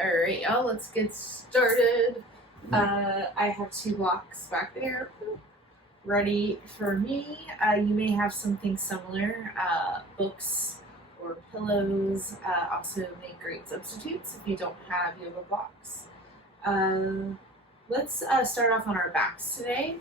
Alright, y'all, let's get started. I have 2 blocks back there ready for me. You may have something similar, books or pillows also make great substitutes if you don't have yoga blocks. Let's start off on our backs today.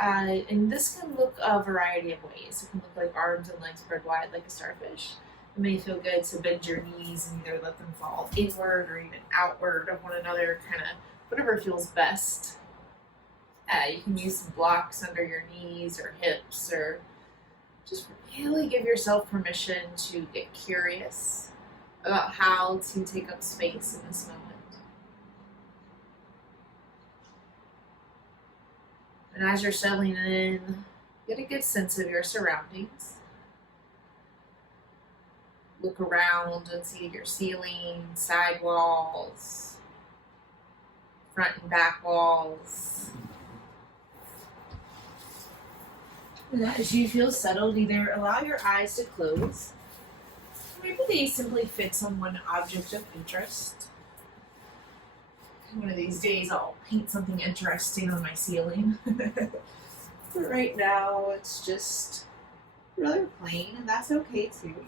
And this can look a variety of ways. It can look like arms and legs spread wide like a starfish. It may feel good to bend your knees and either let them fall inward or even outward of one another, kind of whatever feels best. You can use some blocks under your knees or hips, or just really give yourself permission to get curious about how to take up space in this moment. And as you're settling in, get a good sense of your surroundings. Look around and see your ceiling, side walls, front and back walls. And as you feel settled, either allow your eyes to close, or maybe they simply fix on one object of interest. One of these days I'll paint something interesting on my ceiling. But right now it's just rather plain, and that's okay too.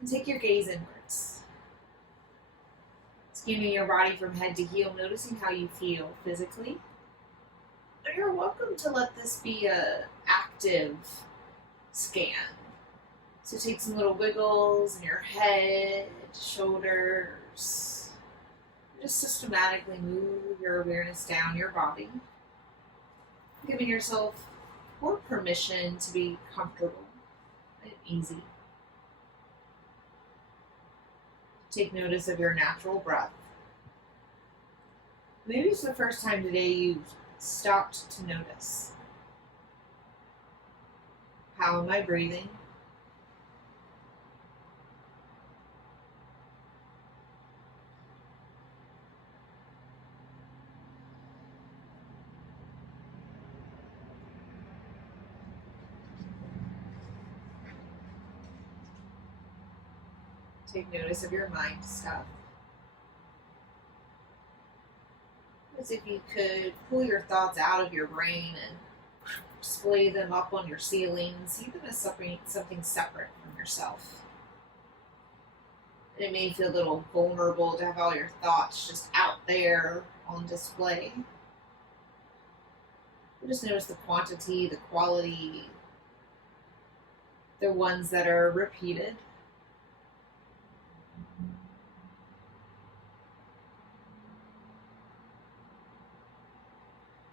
And take your gaze inwards. Scanning your body from head to heel, noticing how you feel physically. And you're welcome to let this be an active scan. So take some little wiggles in your head, shoulders. Just systematically move your awareness down your body, giving yourself more permission to be comfortable and easy. Take notice of your natural breath. Maybe it's the first time today you've stopped to notice. How am I breathing? Take notice of your mind stuff. As if you could pull your thoughts out of your brain and display them up on your ceiling, see them as something separate from yourself. And it may feel a little vulnerable to have all your thoughts just out there on display. But just notice the quantity, the quality, the ones that are repeated.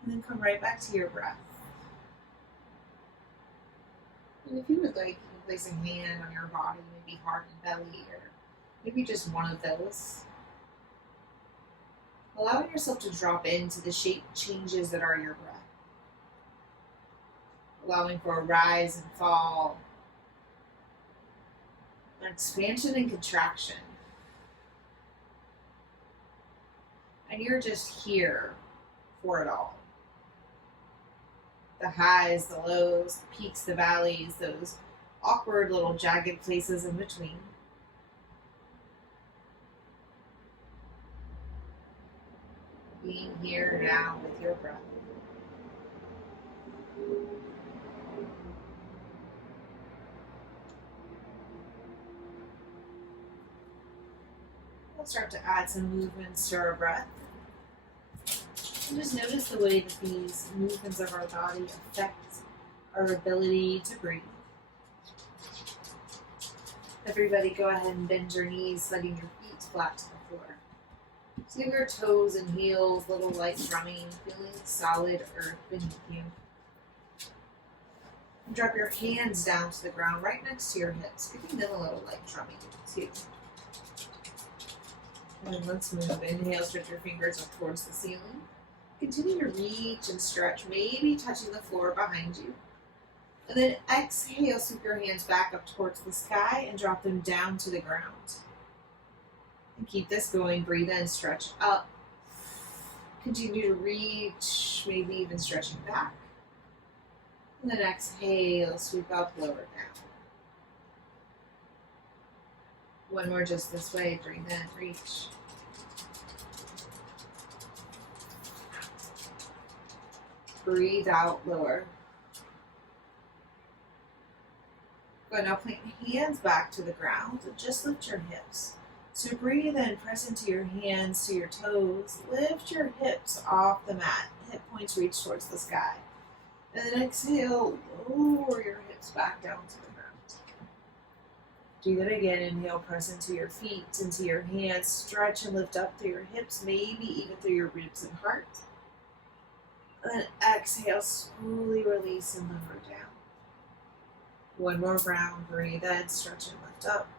And then come right back to your breath. And if you would like, you can place a hand on your body, maybe heart and belly, or maybe just one of those. Allowing yourself to drop into the shape changes that are your breath. Allowing for a rise and fall, an expansion and contraction. And you're just here for it all. The highs, the lows, the peaks, the valleys, those awkward little jagged places in between. Being here now with your breath. We'll start to add some movements to our breath. And just notice the way that these movements of our body affect our ability to breathe. Everybody go ahead and bend your knees, letting your feet flat to the floor. See your toes and heels, little light drumming, feeling solid earth beneath you. And drop your hands down to the ground right next to your hips, giving them a little light drumming too. And let's move. Inhale, stretch your fingers up towards the ceiling. Continue to reach and stretch, maybe touching the floor behind you. And then exhale, sweep your hands back up towards the sky and drop them down to the ground. And keep this going. Breathe in, stretch up. Continue to reach, maybe even stretching back. And then exhale, sweep up, lower down. One more just this way. Breathe in, reach. Breathe out, lower. Good, now plant your hands back to the ground and just lift your hips. So breathe in, press into your hands to your toes. Lift your hips off the mat. Hip points reach towards the sky. And then exhale, lower your hips back down to the ground. Do that again. Inhale, press into your feet, into your hands. Stretch and lift up through your hips, maybe even through your ribs and heart. And then exhale, slowly release and lower down. One more round, breathe in, stretch and lift up.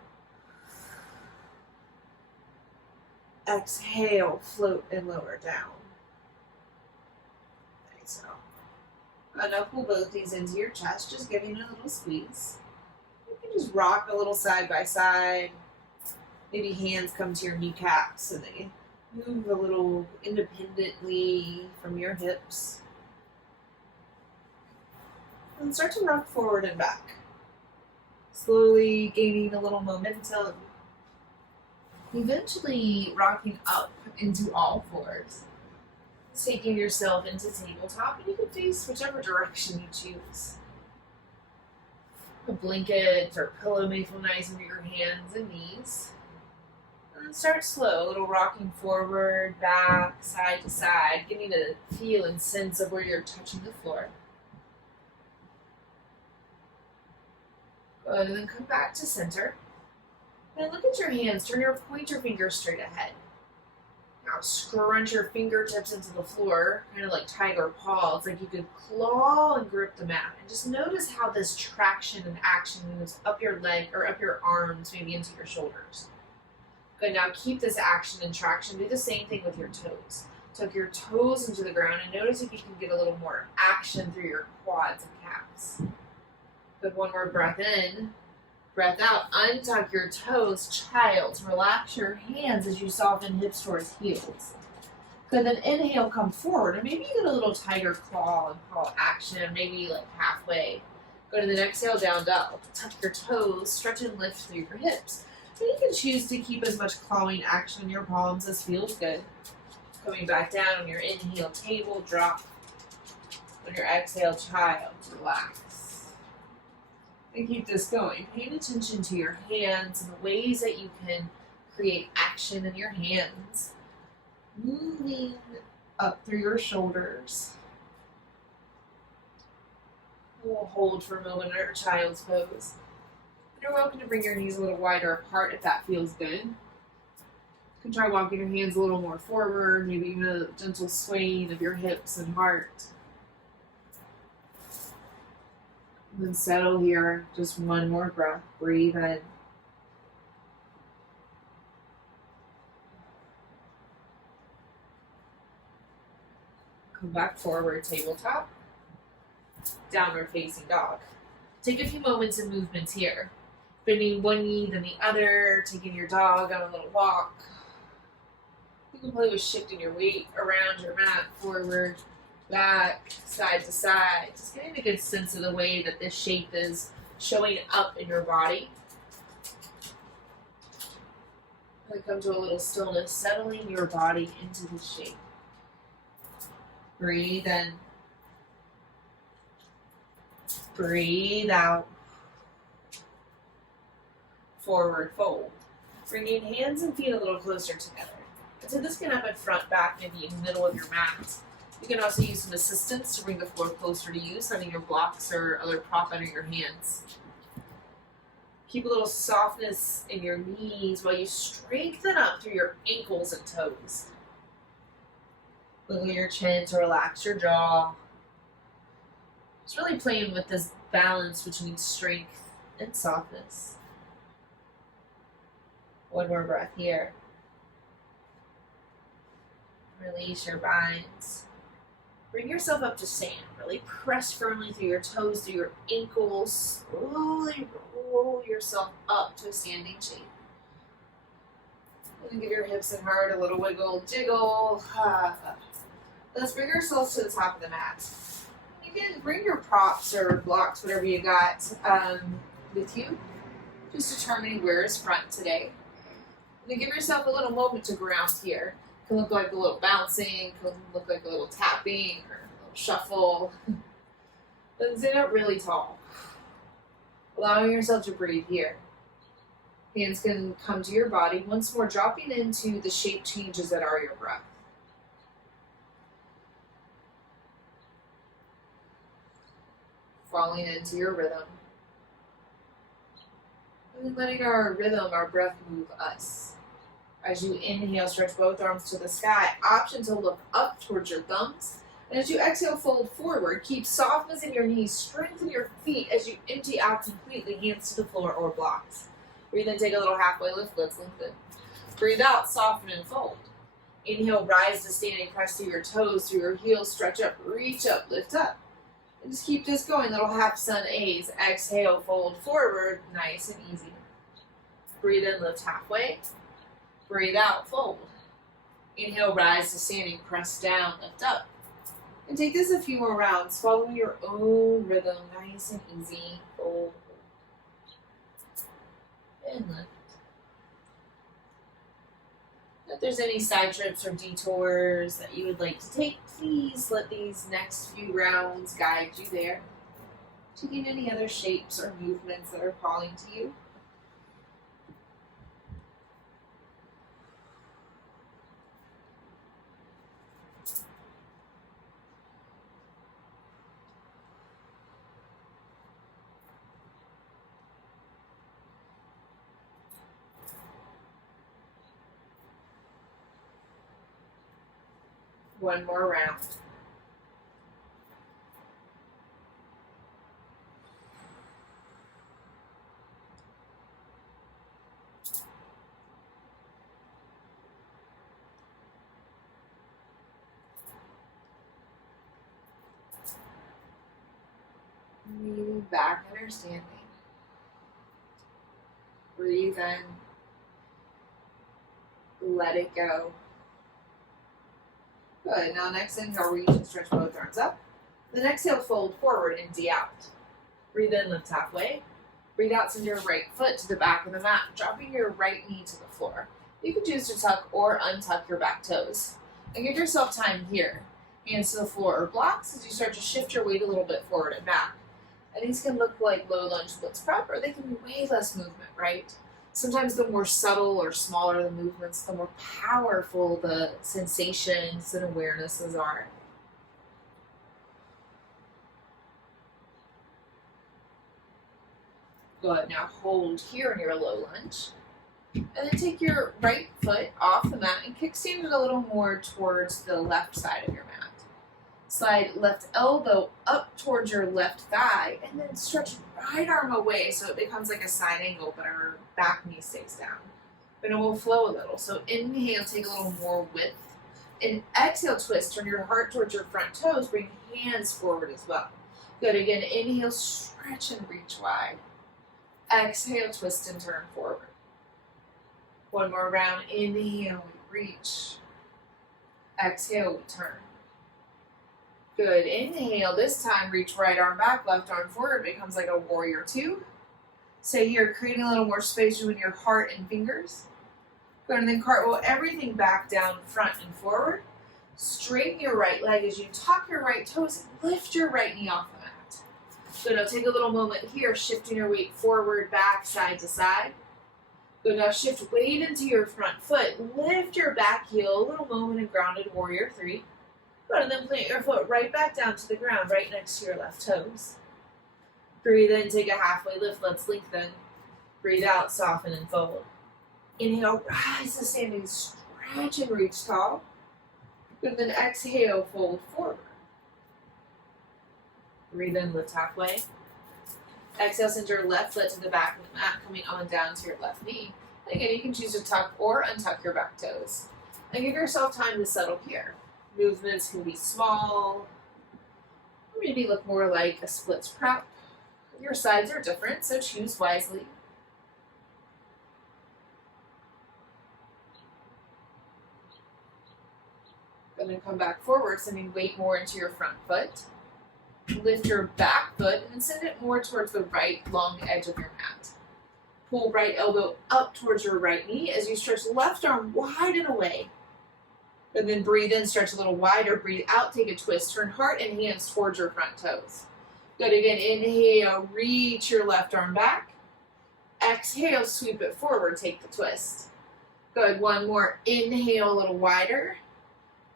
Exhale, float and lower down. Exhale. Now pull both these into your chest, just giving it a little squeeze. You can just rock a little side by side. Maybe hands come to your kneecaps and they move a little independently from your hips. And start to rock forward and back. Slowly gaining a little momentum. Eventually rocking up into all fours. Taking yourself into tabletop, and you can face whichever direction you choose. A blanket or pillow may feel nice under your hands and knees. And then start slow, a little rocking forward, back, side to side, getting a feel and sense of where you're touching the floor. Good, and then come back to center. And look at your hands. Point your fingers straight ahead. Now scrunch your fingertips into the floor, kind of like tiger paw. It's like you could claw and grip the mat. And just notice how this traction and action moves up your leg or up your arms, maybe into your shoulders. Good, now keep this action and traction. Do the same thing with your toes. Tuck your toes into the ground and notice if you can get a little more action through your quads and calves. Good, one more breath in. Breath out, untuck your toes, child. Relax your hands as you soften hips towards heels. Good, then inhale, come forward, and maybe you get a little tighter claw and paw action, maybe like halfway. Go to the exhale, down dog. Tuck your toes, stretch and lift through your hips. And you can choose to keep as much clawing action in your palms as feels good. Coming back down on your inhale, table, drop. On your exhale, child, relax. And keep this going. Paying attention to your hands and the ways that you can create action in your hands. Moving up through your shoulders. We'll hold for a moment in our child's pose. You're welcome to bring your knees a little wider apart if that feels good. You can try walking your hands a little more forward, maybe even a gentle swaying of your hips and heart. And then settle here, just one more breath. Breathe in. Come back forward, tabletop. Downward facing dog. Take a few moments of movements here. Bending one knee, then the other, taking your dog on a little walk. You can play with shifting your weight around your mat, forward, back, side to side. Just getting a good sense of the way that this shape is showing up in your body. And come to a little stillness, settling your body into the shape. Breathe in. Breathe out. Forward fold. Bringing hands and feet a little closer together. And so this can happen front, back, maybe in the middle of your mat. You can also use some assistance to bring the floor closer to you, setting your blocks or other prop under your hands. Keep a little softness in your knees while you strengthen up through your ankles and toes. Wiggle your chin to relax your jaw. Just really playing with this balance between strength and softness. One more breath here. Release your binds. Bring yourself up to stand. Really press firmly through your toes, through your ankles. Slowly roll yourself up to a standing shape. And give your hips and heart a little wiggle, jiggle. Let's bring ourselves to the top of the mat. You can bring your props or blocks, whatever you got with you. Just determining where is front today. Then give yourself a little moment to ground here. It can look like a little bouncing, can look like a little tapping, or a little shuffle. Then sit up really tall. Allowing yourself to breathe here. Hands can come to your body, once more dropping into the shape changes that are your breath. Falling into your rhythm. And then letting our rhythm, our breath move us. As you inhale, stretch both arms to the sky. Option to look up towards your thumbs. And as you exhale, fold forward. Keep softness in your knees. Strengthen your feet as you empty out completely, hands to the floor or blocks. Breathe in, take a little halfway lift. Let's lengthen. Breathe out, soften and fold. Inhale, rise to standing. Press through your toes, through your heels. Stretch up, reach up, lift up. And just keep this going, little half sun A's. Exhale, fold forward, nice and easy. Breathe in, lift halfway. Breathe out, fold. Inhale, rise to standing, press down, lift up. And take this a few more rounds. Follow your own rhythm, nice and easy. Fold. And lift. If there's any side trips or detours that you would like to take, please let these next few rounds guide you there. Taking any other shapes or movements that are calling to you. One more round. Breathing back, understanding. Breathe in. Let it go. Good. Now next inhale, reach and stretch both arms up. The next exhale, fold forward, empty out. Breathe in, lift halfway. Breathe out, send your right foot to the back of the mat, dropping your right knee to the floor. You can choose to tuck or untuck your back toes. And give yourself time here. Hands to the floor or blocks as you start to shift your weight a little bit forward and back. And these can look like low lunge splits prep, or they can be way less movement, right? Sometimes the more subtle or smaller the movements, the more powerful the sensations and awarenesses are. Good. Now hold here in your low lunge. And then take your right foot off the mat and kickstand it a little more towards the left side of your mat. Slide left elbow up towards your left thigh and then stretch right arm away so it becomes like a side angle, but our back knee stays down. Then it will flow a little. So inhale, take a little more width. And exhale, twist. Turn your heart towards your front toes. Bring hands forward as well. Good. Again, inhale, stretch and reach wide. Exhale, twist and turn forward. One more round. Inhale, we reach. Exhale, we turn. Good. Inhale. This time, reach right arm back, left arm forward. Becomes like a warrior two. Stay here, creating a little more space between your heart and fingers. Good. And then cartwheel everything back down, front and forward. Straighten your right leg as you tuck your right toes and lift your right knee off the mat. Good. Now take a little moment here, shifting your weight forward, back, side to side. Good. Now shift weight into your front foot. Lift your back heel, a little moment in grounded warrior three. Good, and then plant your foot right back down to the ground, right next to your left toes. Breathe in, take a halfway lift, let's lengthen. Breathe out, soften and fold. Inhale, rise to standing, stretch and reach tall. Good, then exhale, fold forward. Breathe in, lift halfway. Exhale, send your left foot to the back of the mat, coming on down to your left knee. And again, you can choose to tuck or untuck your back toes. And give yourself time to settle here. Movements can be small, or maybe look more like a splits prep. Your sides are different, so choose wisely. Then come back forward, sending weight more into your front foot. Lift your back foot and send it more towards the right long edge of your mat. Pull right elbow up towards your right knee as you stretch left arm wide and away. And then breathe in, stretch a little wider. Breathe out, take a twist. Turn heart and hands towards your front toes. Good, again, inhale, reach your left arm back. Exhale, sweep it forward, take the twist. Good, one more. Inhale, a little wider.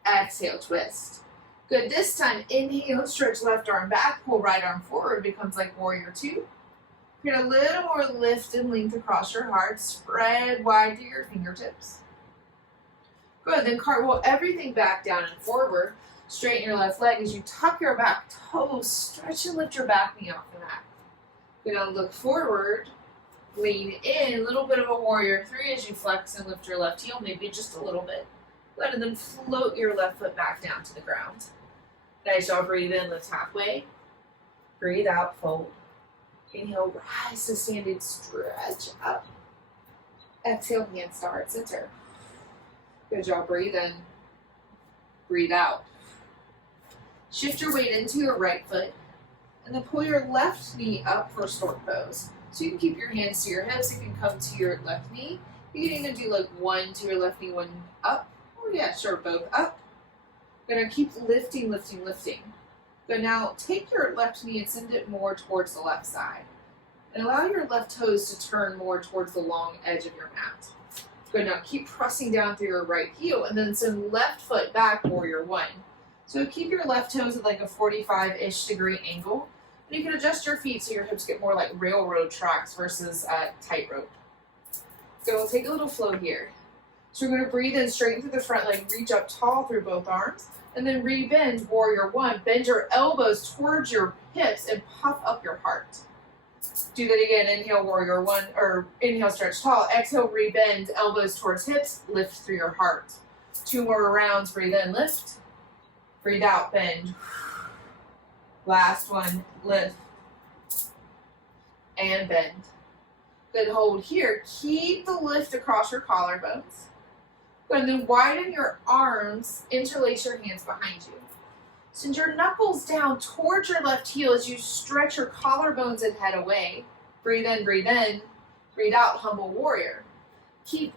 Exhale, twist. Good, this time, inhale, stretch left arm back, pull right arm forward, becomes like warrior two. Get a little more lift and length across your heart, spread wide through your fingertips. Good, then cartwheel everything back down and forward. Straighten your left leg as you tuck your back toes, stretch and lift your back knee off the mat. Good, now look forward, lean in, a little bit of a warrior three as you flex and lift your left heel, maybe just a little bit. Good, and then float your left foot back down to the ground. Nice job, breathe in, lift halfway. Breathe out, fold. Inhale, rise to standing, stretch up. Exhale, hands to heart center. Good job, breathe in. Breathe out. Shift your weight into your right foot, and then pull your left knee up for stork pose. So you can keep your hands to your hips, you can come to your left knee. You can either do like one to your left knee, one up, or yeah, sure, both up. Gonna keep lifting, lifting, lifting. But now take your left knee and send it more towards the left side. And allow your left toes to turn more towards the long edge of your mat. Good, now keep pressing down through your right heel and then send left foot back, warrior one. So keep your left toes at like a 45-ish degree angle. And you can adjust your feet so your hips get more like railroad tracks versus tightrope. So we'll take a little flow here. So we're gonna breathe in, straighten through the front leg, reach up tall through both arms. And then re-bend, warrior one. Bend your elbows towards your hips and puff up your heart. Do that again. Inhale, warrior one, or inhale, stretch tall. Exhale, re-bend, elbows towards hips, lift through your heart. Two more rounds, breathe in, lift. Breathe out, bend. Last one, lift. And bend. Good, hold here. Keep the lift across your collarbones. And then widen your arms, interlace your hands behind you. Send your knuckles down towards your left heel as you stretch your collarbones and head away. Breathe in, breathe out, humble warrior. Keep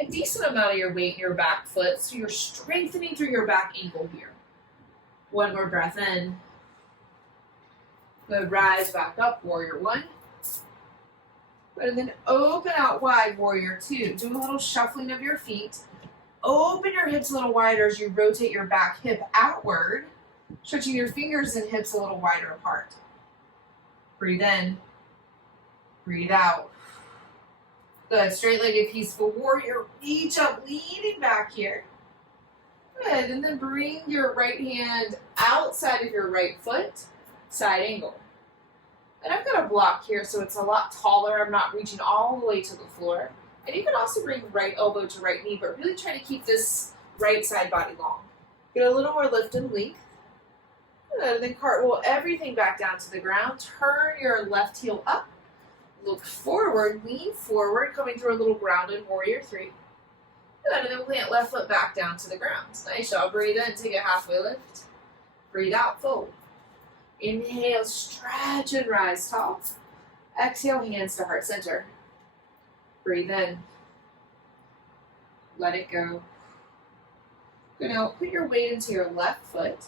a decent amount of your weight in your back foot so you're strengthening through your back ankle here. One more breath in. Good, rise back up, warrior one. And then open out wide, warrior two. Do a little shuffling of your feet. Open your hips a little wider as you rotate your back hip outward, stretching your fingers and hips a little wider apart. Breathe in, breathe out. Good, straight-legged peaceful warrior. Reach up, leaning back here. Good, and then bring your right hand outside of your right foot, side angle. And I've got a block here, so it's a lot taller. I'm not reaching all the way to the floor. And you can also bring right elbow to right knee, but really try to keep this right side body long. Get a little more lift and length. Good, and then cartwheel everything back down to the ground. Turn your left heel up. Look forward, lean forward, coming through a little grounded warrior three. Good, and then plant left foot back down to the ground. Nice job. Breathe in, take a halfway lift. Breathe out, fold. Inhale, stretch and rise tall. Exhale, hands to heart center. Breathe in. Let it go. Good, now put your weight into your left foot.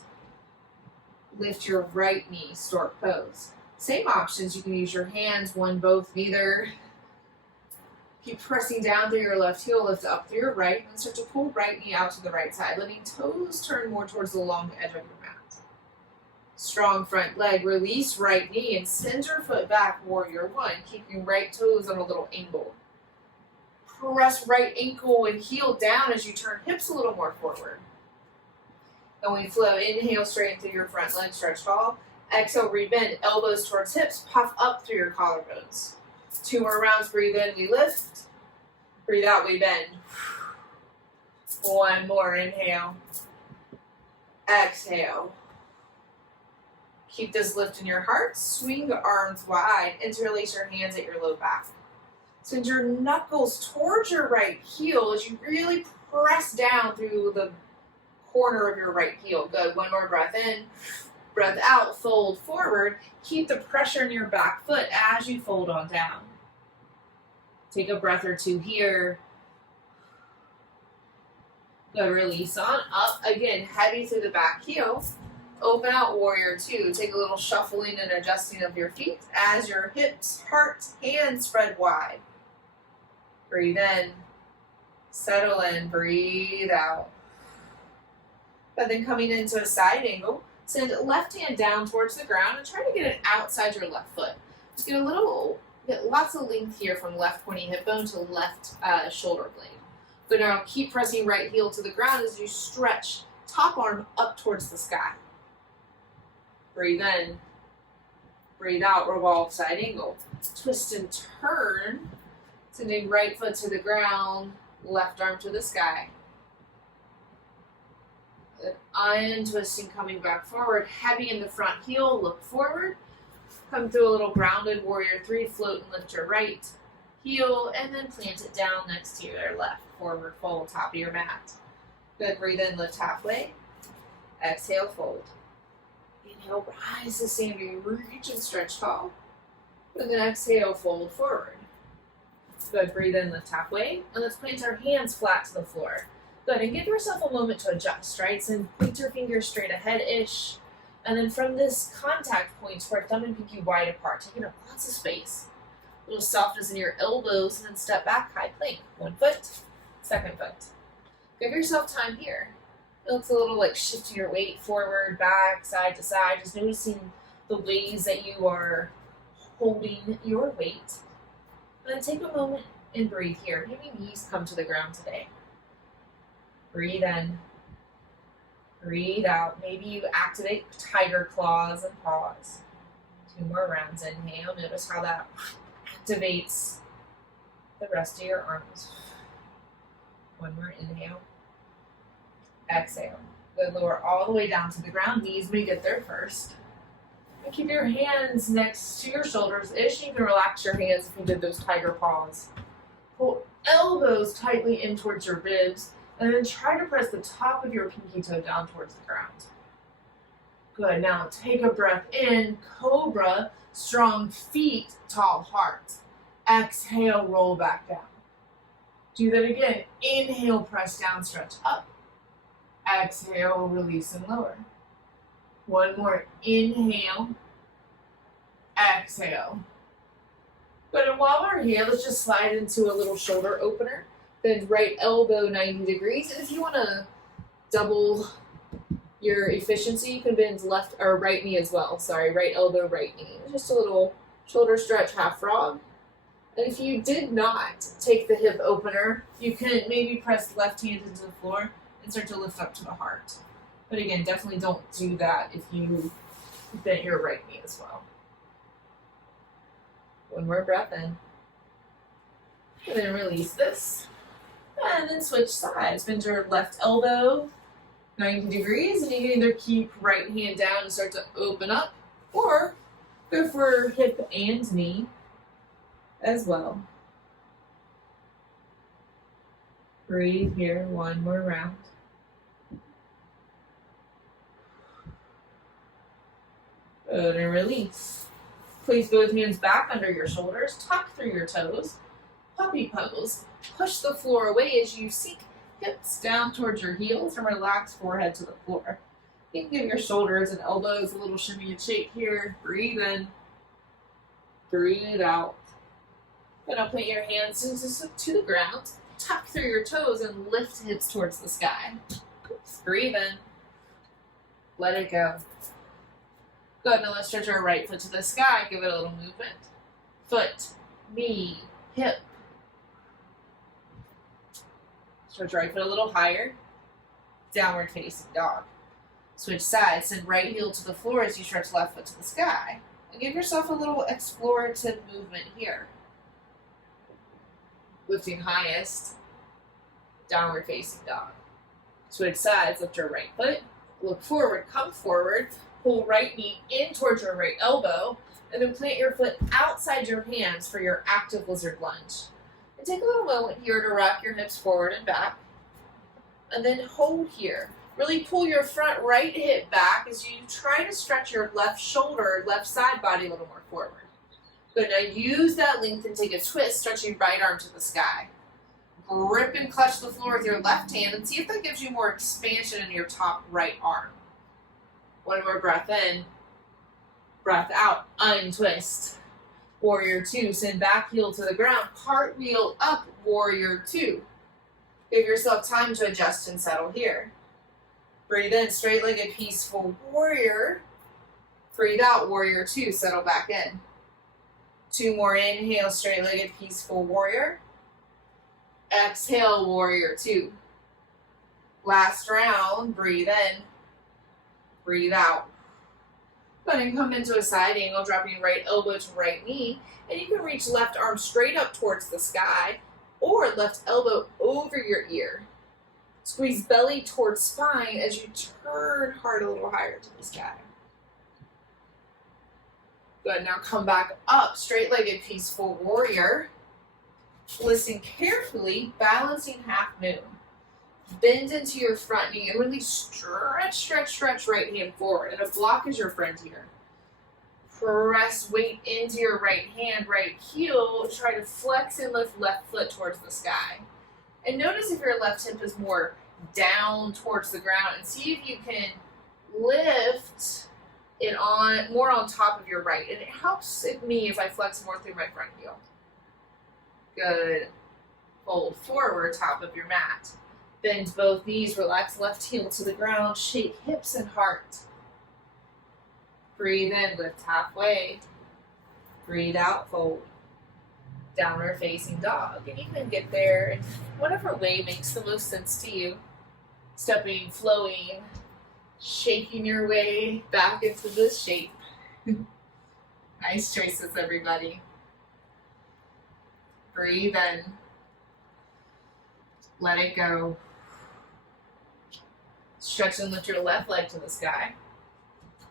Lift your right knee, stork pose. Same options, you can use your hands, one, both, neither. Keep pressing down through your left heel, lift up through your right, and start to pull right knee out to the right side, letting toes turn more towards the long edge of your mat. Strong front leg, release right knee and send your foot back, warrior one, keeping right toes on a little angle. Press right ankle and heel down as you turn hips a little more forward. And we flow, inhale, straighten through your front leg, stretch tall. Exhale, rebend, elbows towards hips, puff up through your collarbones. Two more rounds, breathe in, we lift. Breathe out, we bend. One more, inhale. Exhale. Keep this lift in your heart. Swing the arms wide. Interlace your hands at your low back. Send your knuckles towards your right heel as you really press down through the corner of your right heel. Good. One more breath in. Breath out. Fold forward. Keep the pressure in your back foot as you fold on down. Take a breath or two here. Good, release on up. Again, heavy through the back heel. Open out warrior two. Take a little shuffling and adjusting of your feet as your hips, heart, hands spread wide. Breathe in. Settle in. Breathe out. And then coming into a side angle, send left hand down towards the ground and try to get it outside your left foot. Just get lots of length here from left pointing hip bone to left shoulder blade. Good, now keep pressing right heel to the ground as you stretch top arm up towards the sky. Breathe in. Breathe out, revolve side angle. Twist and turn. Sending right foot to the ground, left arm to the sky. Untwisting, coming back forward, heavy in the front heel, look forward. Come through a little grounded warrior three, float and lift your right heel, and then plant it down next to your left, forward fold, top of your mat. Good, breathe in, lift halfway. Exhale, fold. Inhale, rise to standing, reach and stretch tall. And then exhale, fold forward. Good, breathe in, lift halfway, and let's plant our hands flat to the floor. Good, and give yourself a moment to adjust, right? So point your fingers straight ahead-ish, and then from this contact point, spread thumb and pinky wide apart, taking up lots of space. A little softness in your elbows, and then step back, high plank. One foot, second foot. Give yourself time here. It looks a little like shifting your weight forward, back, side to side, just noticing the ways that you are holding your weight. And then take a moment and breathe here. Maybe knees come to the ground today. Breathe in. Breathe out. Maybe you activate tiger claws and pause. 2 more rounds. Inhale. Notice how that activates the rest of your arms. 1 more inhale. Exhale. Good. Lower all the way down to the ground. Knees may get there first. And keep your hands next to your shoulders-ish. You can relax your hands if you did those tiger paws. Pull elbows tightly in towards your ribs. And then try to press the top of your pinky toe down towards the ground. Good. Now take a breath in. Cobra. Strong feet. Tall heart. Exhale. Roll back down. Do that again. Inhale. Press down. Stretch up. Exhale. Release and lower. 1 more. Inhale. Exhale. Good. And while we're here, let's just slide into a little shoulder opener. Then right elbow 90 degrees. And if you want to double your efficiency, you can bend left or right knee as well. Sorry, right elbow, right knee. Just a little shoulder stretch, half frog. And if you did not take the hip opener, you can maybe press left hand into the floor and start to lift up to the heart. But again, definitely don't do that if you bent your right knee as well. 1 more breath in. And then release this. And then switch sides. Bend your left elbow 90 degrees, and you can either keep right hand down and start to open up, or go for hip and knee as well. Breathe here. 1 more round. Good, and release. Place both hands back under your shoulders, tuck through your toes, puppy pose. Push the floor away as you sink hips down towards your heels and relax forehead to the floor. You can give your shoulders and elbows a little shimmy and shake here. Breathe in. Breathe out. Then I'll put your hands to the ground, tuck through your toes, and lift hips towards the sky. Breathe in. Let it go. Good, now let's stretch our right foot to the sky. Give it a little movement. Foot, knee, hip. Stretch right foot a little higher. Downward facing dog. Switch sides. Send right heel to the floor as you stretch left foot to the sky. And give yourself a little explorative movement here. Lifting highest. Downward facing dog. Switch sides. Lift your right foot. Look forward. Come forward. Pull right knee in towards your right elbow. And then plant your foot outside your hands for your active lizard lunge. And take a little moment here to rock your hips forward and back. And then hold here. Really pull your front right hip back as you try to stretch your left shoulder, left side body a little more forward. Good, now use that length and take a twist, stretching right arm to the sky. Grip and clutch the floor with your left hand and see if that gives you more expansion in your top right arm. One more breath in, breath out, untwist. Warrior two, send back heel to the ground, cartwheel up, warrior two. Give yourself time to adjust and settle here. Breathe in, straight-legged peaceful warrior. Breathe out, warrior two, settle back in. Two more, inhale, straight-legged peaceful warrior. Exhale, warrior two. Last round, breathe in, breathe out. Go ahead and come into a side angle, dropping right elbow to right knee, and you can reach left arm straight up towards the sky, or left elbow over your ear. Squeeze belly towards spine as you turn heart a little higher to the sky. Good, now come back up, straight-legged peaceful warrior. Listen carefully, balancing half moon. Bend into your front knee and really stretch right hand forward. And a block is your friend here. Press weight into your right hand, right heel. Try to flex and lift left foot towards the sky. And notice if your left hip is more down towards the ground, and see if you can lift it on more on top of your right. And it helps me if I flex more through my front heel. Good. Fold forward, top of your mat. Bend both knees, relax left heel to the ground, shake hips and heart. Breathe in, lift halfway. Breathe out, fold. Downward facing dog. And you can get there in whatever way makes the most sense to you. Stepping, flowing, shaking your way back into this shape. Nice choices, everybody. Breathe in. Let it go. Stretch and lift your left leg to the sky.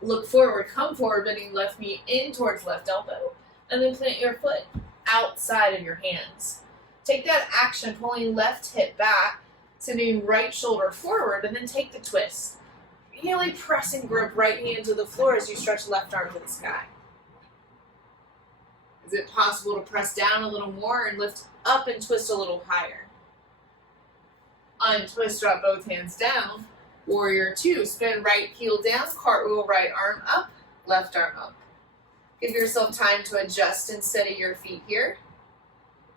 Look forward, come forward, bending left knee in towards left elbow. And then plant your foot outside of your hands. Take that action, pulling left hip back, sending right shoulder forward, and then take the twist. Really press and grip right hand to the floor as you stretch left arm to the sky. Is it possible to press down a little more and lift up and twist a little higher? Untwist, drop both hands down. Warrior two, spin right heel down, cartwheel right arm up, left arm up. Give yourself time to adjust and steady your feet here.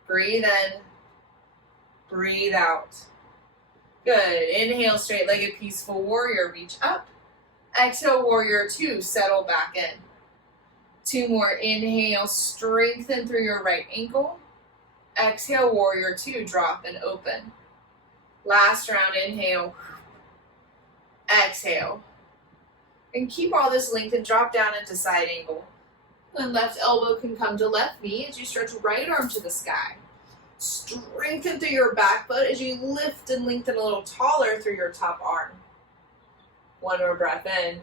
Breathe in, breathe out. Good, inhale, straight-legged peaceful warrior, reach up. Exhale, warrior two, settle back in. Two more, inhale, strengthen through your right ankle. Exhale, warrior two, drop and open. Last round, inhale. Exhale. And keep all this length and drop down into side angle. Then left elbow can come to left knee as you stretch right arm to the sky. Strengthen through your back foot as you lift and lengthen a little taller through your top arm. One more breath in.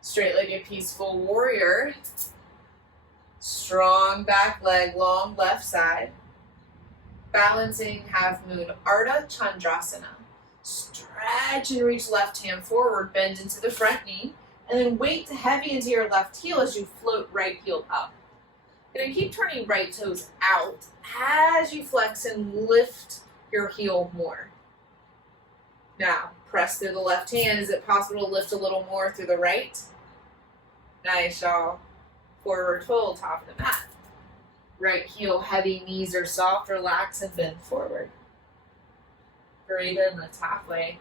Straight-legged peaceful warrior. Strong back leg, long left side. Balancing half moon, Ardha Chandrasana. Stretch and reach left hand forward, bend into the front knee, and then weight heavy into your left heel as you float right heel up. You're going to keep turning right toes out as you flex and lift your heel more. Now, press through the left hand. Is it possible to lift a little more through the right? Nice, y'all. Forward fold, top of the mat. Right heel heavy, knees are soft, relax and bend forward. Breathe in, lift halfway.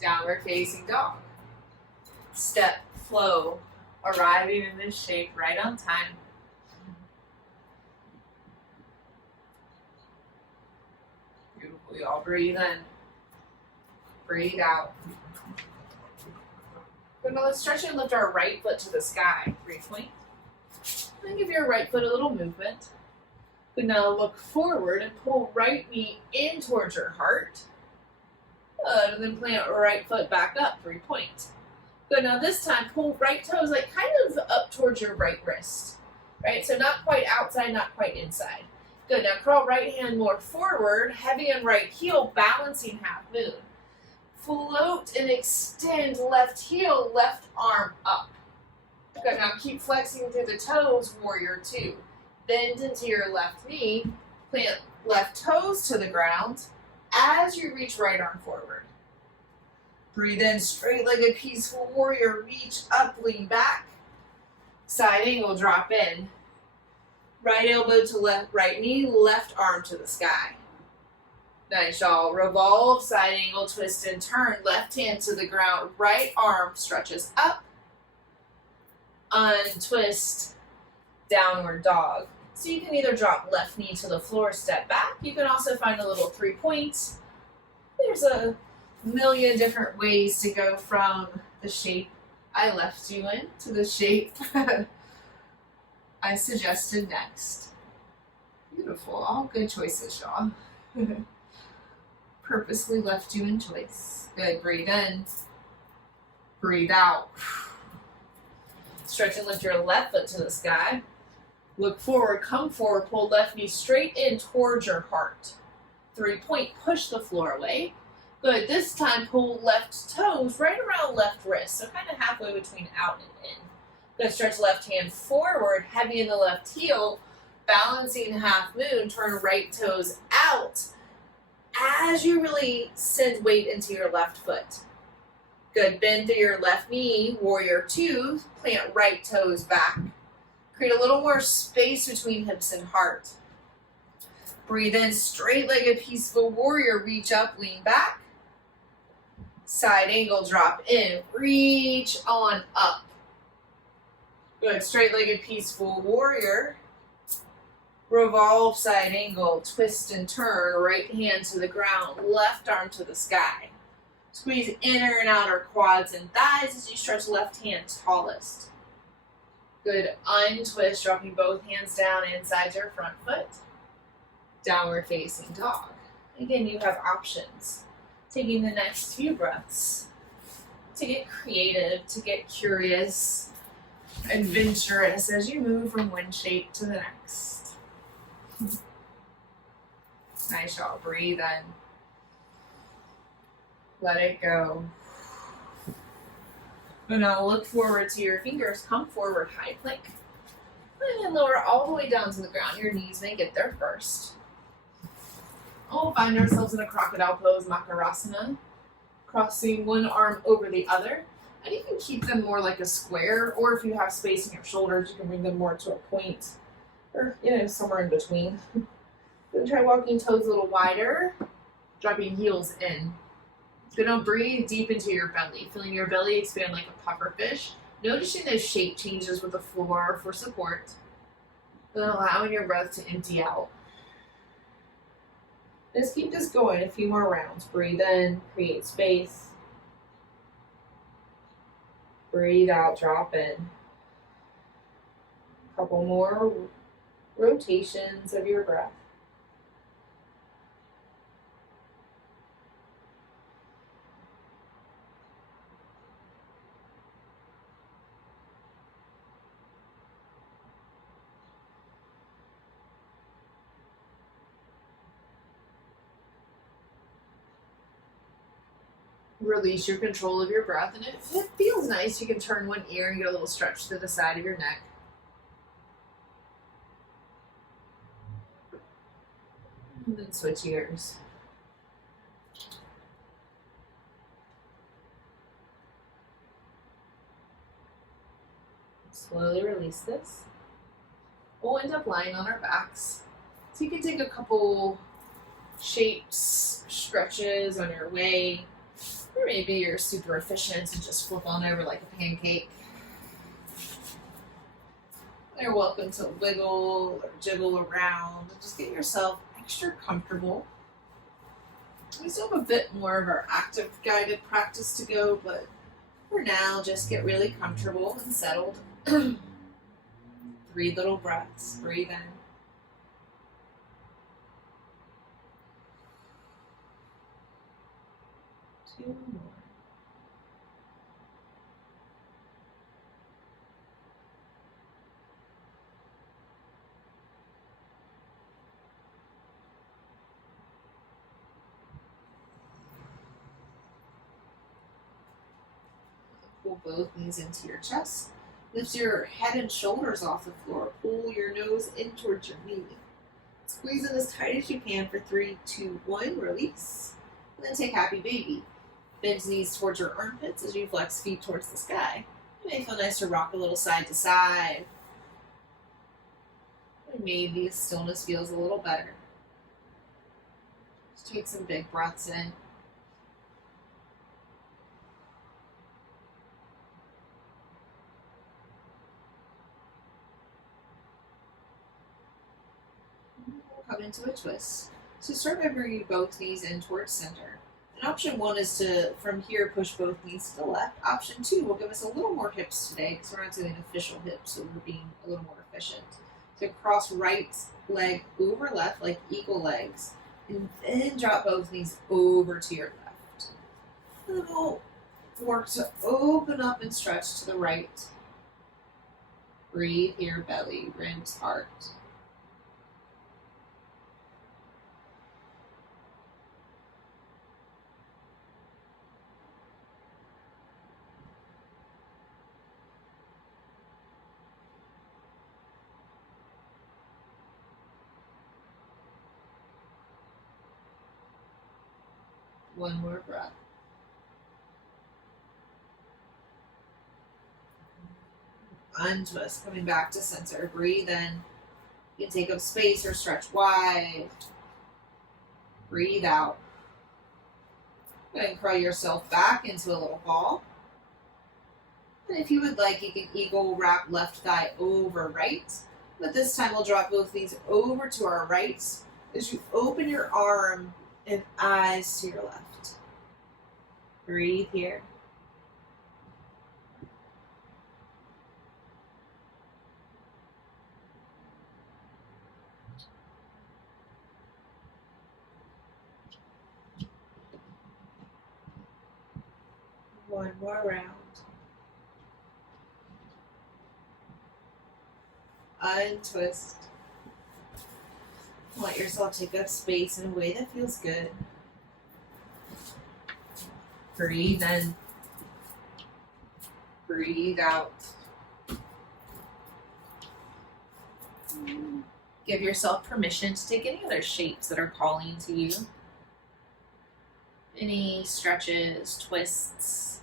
Downward facing dog. Step, flow, arriving in this shape right on time. Beautiful, y'all. Breathe in. Breathe out. Good, now let's stretch and lift our right foot to the sky. 3-point. Then give your right foot a little movement. Good, now look forward and pull right knee in towards your heart. Good, and then plant right foot back up. 3-point. Good, now this time pull right toes like kind of up towards your right wrist. Right, so not quite outside, not quite inside. Good, now curl right hand more forward, heavy on right heel, balancing half moon. Float and extend left heel, left arm up. Good, now keep flexing through the toes, warrior two. Bend into your left knee, plant left toes to the ground as you reach right arm forward. Breathe in, straight-legged peaceful warrior, reach up, lean back. Side angle, drop in. Right elbow to left, right knee, left arm to the sky. Nice, y'all. Revolve, side angle, twist and turn. Left hand to the ground, right arm stretches up. Untwist, downward dog. So you can either drop left knee to the floor, step back. You can also find a little 3 points. There's a million different ways to go from the shape I left you in to the shape I suggested next. Beautiful. All good choices, y'all. Purposely left you in choice. Good. Breathe in. Breathe out. Stretch and lift your left foot to the sky. Look forward, come forward, pull left knee straight in towards your heart. 3 point, push the floor away. Good, this time pull left toes right around left wrist, so kind of halfway between out and in. Good, stretch left hand forward, heavy in the left heel, balancing half moon, turn right toes out as you really send weight into your left foot. Good, bend through your left knee, warrior two, plant right toes back. Create a little more space between hips and heart. Breathe in, straight-legged peaceful warrior, reach up, lean back. Side angle, drop in, reach on up. Good, straight-legged peaceful warrior. Revolve, side angle, twist and turn, right hand to the ground, left arm to the sky. Squeeze inner and outer quads and thighs as you stretch left hand tallest. Good, untwist, dropping both hands down inside your front foot. Downward facing dog. Again, you have options. Taking the next few breaths to get creative, to get curious, adventurous as you move from one shape to the next. Nice, y'all. Breathe in. Let it go. And now look forward to your fingers. Come forward, high plank. And then lower all the way down to the ground. Your knees may get there first. We'll find ourselves in a crocodile pose, Makarasana. Crossing one arm over the other. And you can keep them more like a square, or if you have space in your shoulders, you can bring them more to a point, or somewhere in between. Then try walking toes a little wider, dropping heels in. So now breathe deep into your belly, feeling your belly expand like a pufferfish. Noticing those shape changes with the floor for support. Then allowing your breath to empty out. Just keep this going a few more rounds. Breathe in, create space. Breathe out, drop in. A couple more rotations of your breath. Release your control of your breath, and if it feels nice, you can turn one ear and get a little stretch to the side of your neck. And then switch ears. Slowly release this. We'll end up lying on our backs. So you can take a couple shapes, stretches on your way. Or maybe you're super efficient and just flip on over like a pancake. You're welcome to wiggle or jiggle around. Just get yourself extra comfortable. We still have a bit more of our active guided practice to go, but for now, just get really comfortable and settled. 3 little breaths. Breathe in. 2 more. Pull both knees into your chest. Lift your head and shoulders off the floor. Pull your nose in towards your knee. Squeeze in as tight as you can for 3, 2, 1. Release. And then take happy baby. Bend knees towards your armpits as you flex feet towards the sky. It may feel nice to rock a little side to side. And maybe stillness feels a little better. Just take some big breaths in. Come into a twist. So start by bringing both knees in towards center. And option 1 is to, from here, push both knees to the left. Option 2 will give us a little more hips today because we're not doing official hips, so we're being a little more efficient. So cross right leg over left like eagle legs, and then drop both knees over to your left. And then we'll work to open up and stretch to the right. Breathe here, belly, rinse, heart. One more breath. Untwist, coming back to center. Breathe in. You can take up space or stretch wide. Breathe out. Go ahead and curl yourself back into a little ball. And if you would like, you can eagle wrap left thigh over right. But this time we'll drop both knees over to our right as you open your arm and eyes to your left. Breathe here. One more round. Untwist. Let yourself take up space in a way that feels good. Breathe in. Breathe out. Give yourself permission to take any other shapes that are calling to you. Any stretches, twists,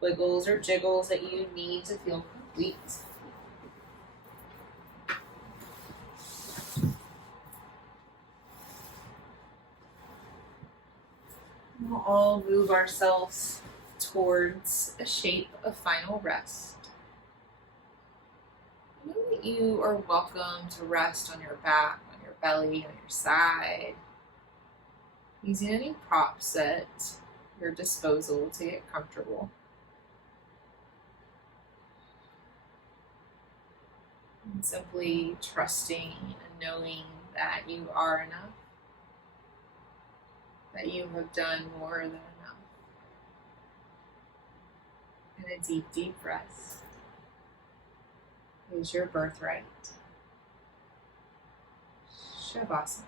wiggles, or jiggles that you need to feel complete. We'll all move ourselves towards a shape of final rest. Know that you are welcome to rest on your back, on your belly, on your side, using any props at your disposal to get comfortable. And simply trusting and knowing that you are enough, that you have done more than enough. And a deep, deep rest is your birthright. Shavasana.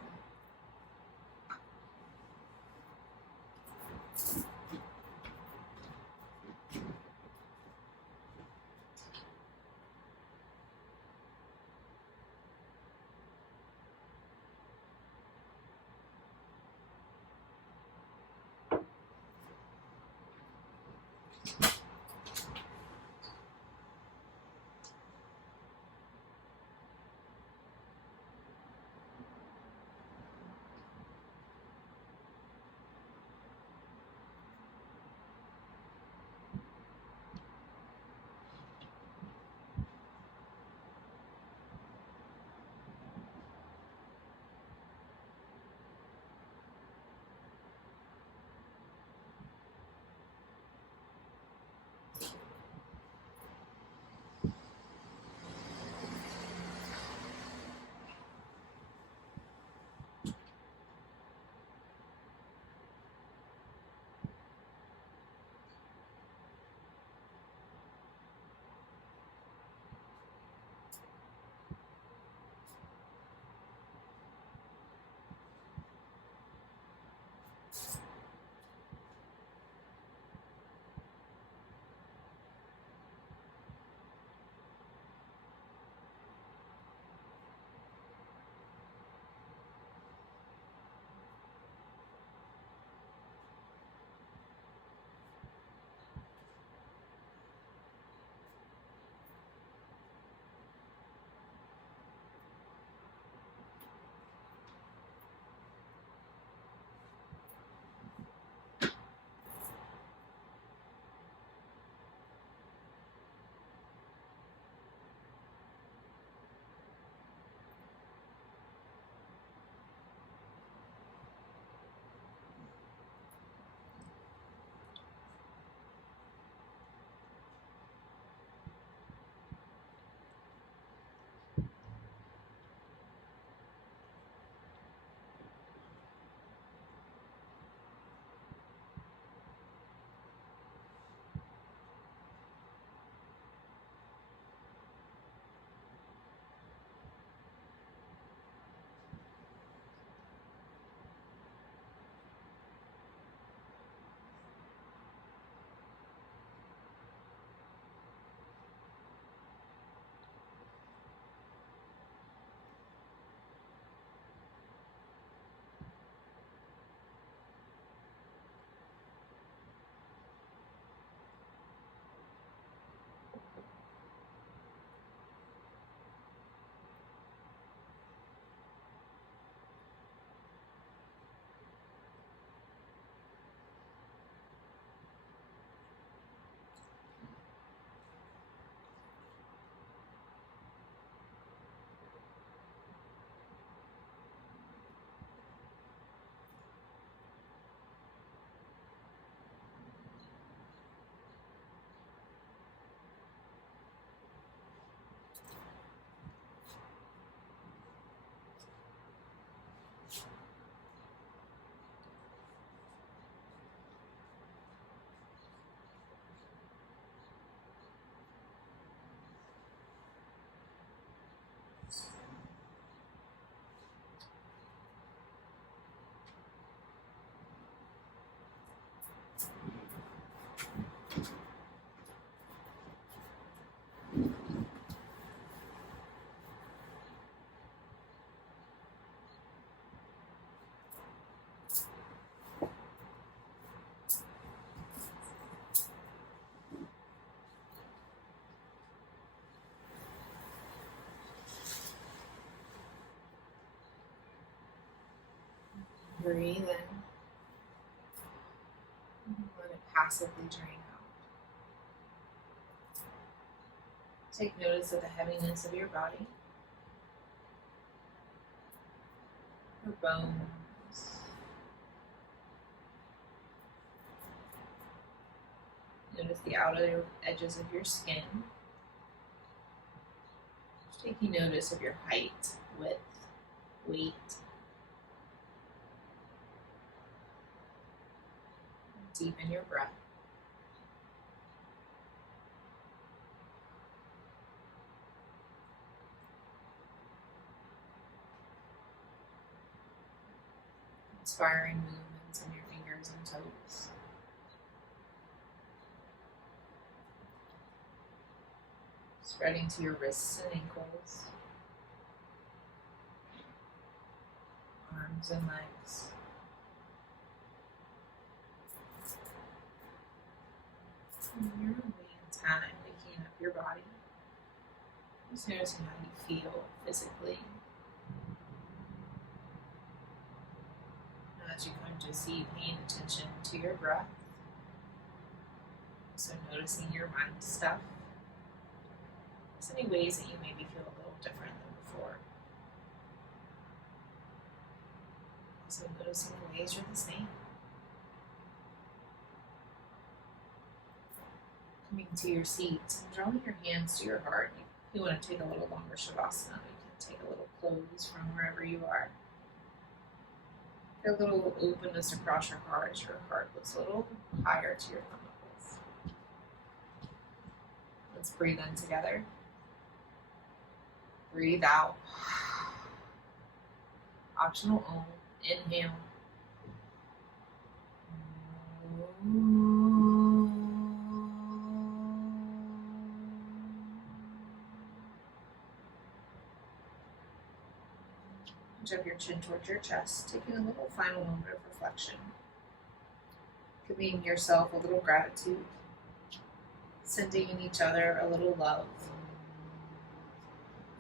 Breathe in. Let it passively drain out. Take notice of the heaviness of your body, your bones. Notice the outer edges of your skin. Just taking notice of your height, width, weight. Deepen your breath. Inspiring movements in your fingers and toes. Spreading to your wrists and ankles, arms and legs. And you're away in time, waking up your body. Just noticing how you feel physically. As you come to see, paying attention to your breath. So noticing your mind stuff. There's any ways that you maybe feel a little different than before. Also noticing the ways you're the same. Coming to your seat and drawing your hands to your heart. If you want to take a little longer shavasana, you can take a little close from wherever you are. Feel a little openness across your heart as your heart looks a little higher to your thumb knuckles. Let's breathe in together. Breathe out. Optional Om. Inhale. Reach up your chin towards your chest, taking a little final moment of reflection. Giving yourself a little gratitude. Sending each other a little love.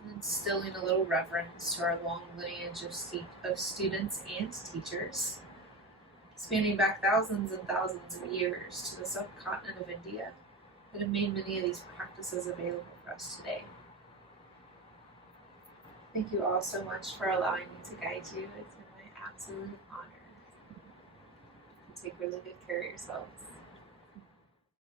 And instilling a little reverence to our long lineage of students and teachers, spanning back thousands and thousands of years to the subcontinent of India that have made many of these practices available for us today. Thank you all so much for allowing me to guide you. It's been my absolute honor. Take really good care of yourselves.